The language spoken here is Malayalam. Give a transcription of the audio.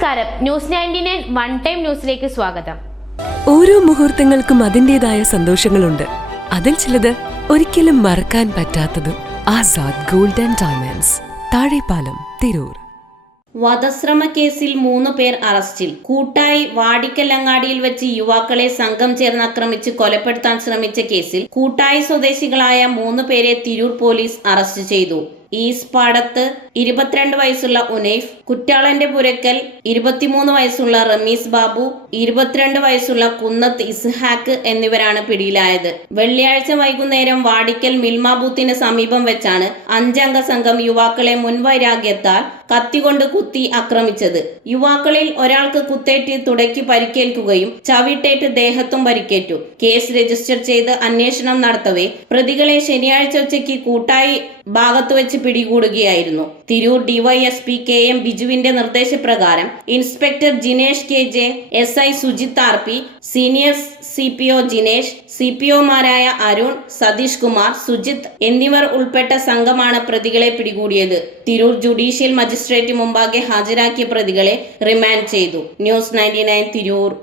നമസ്കാരം, ന്യൂസ് 99 വൺ ടൈം ന്യൂസിലേക്ക് സ്വാഗതം. ഓരോ മുഹൂർത്തങ്ങൾക്കും അതിൻ്റെതായ സന്തോഷങ്ങളുണ്ട്. അതിൽ ചിലത് ഒരിക്കലും മറക്കാൻ പറ്റാത്തതും. Azad gold and diamonds, Thazhepalam, Tirur. വധശ്രമ കേസിൽ 3 പേർ അറസ്റ്റിൽ. കൂട്ടായി വാടിക്കലങ്ങാടിയിൽ വെച്ച് യുവാക്കളെ സംഘം ചേർന്ന് ആക്രമിച്ച് കൊലപ്പെടുത്താൻ ശ്രമിച്ച കേസിൽ കൂട്ടായി സ്വദേശികളായ 3 പേരെ തിരൂർ പോലീസ് അറസ്റ്റ് ചെയ്തു. ഈസ്പാടത്ത് 22 വയസ്സുള്ള ഉനൈഫ്, കുറ്റാളന്റെ പുരക്കൽ 23 വയസ്സുള്ള റമീസ് ബാബു, 22 വയസ്സുള്ള കുന്നത്ത് ഇസ്ഹാക്ക് എന്നിവരാണ് പിടിയിലായത്. വെള്ളിയാഴ്ച വൈകുന്നേരം വാടിക്കൽ മിൽമ ബൂത്തിന് സമീപം വെച്ചാണ് 5 അംഗ സംഘം യുവാക്കളെ മുൻവൈരാഗ്യത്താൽ കത്തികൊണ്ട് കുത്തി ആക്രമിച്ചത്. യുവാക്കളിൽ ഒരാൾക്ക് കുത്തേറ്റ് തുടയ്ക്ക് പരിക്കേൽക്കുകയും ചവിട്ടേറ്റ് ദേഹത്തും പരിക്കേറ്റു. കേസ് രജിസ്റ്റർ ചെയ്ത് അന്വേഷണം നടത്തവേ പ്രതികളെ ശനിയാഴ്ച ഉച്ചയ്ക്ക് കൂട്ടായി ഭാഗത്ത് വെച്ച് പിടികൂടുകയായിരുന്നു. തിരൂർ ഡിവൈഎസ്പി KM ബിജുവിന്റെ നിർദ്ദേശപ്രകാരം inspector Jinesh KJ, SI Sujith RP, senior CPO Jinesh, CPOമാരായ അരുൺ, സതീഷ് കുമാർ, സുജിത് എന്നിവർ ഉൾപ്പെട്ട സംഘമാണ് പ്രതികളെ പിടികൂടിയത്. തിരൂർ ജുഡീഷ്യൽ മജിസ്ട്രേറ്റ് മുമ്പാകെ ഹാജരാക്കിയ പ്രതികളെ റിമാൻഡ് ചെയ്തു. ന്യൂസ് 99 തിരൂർ.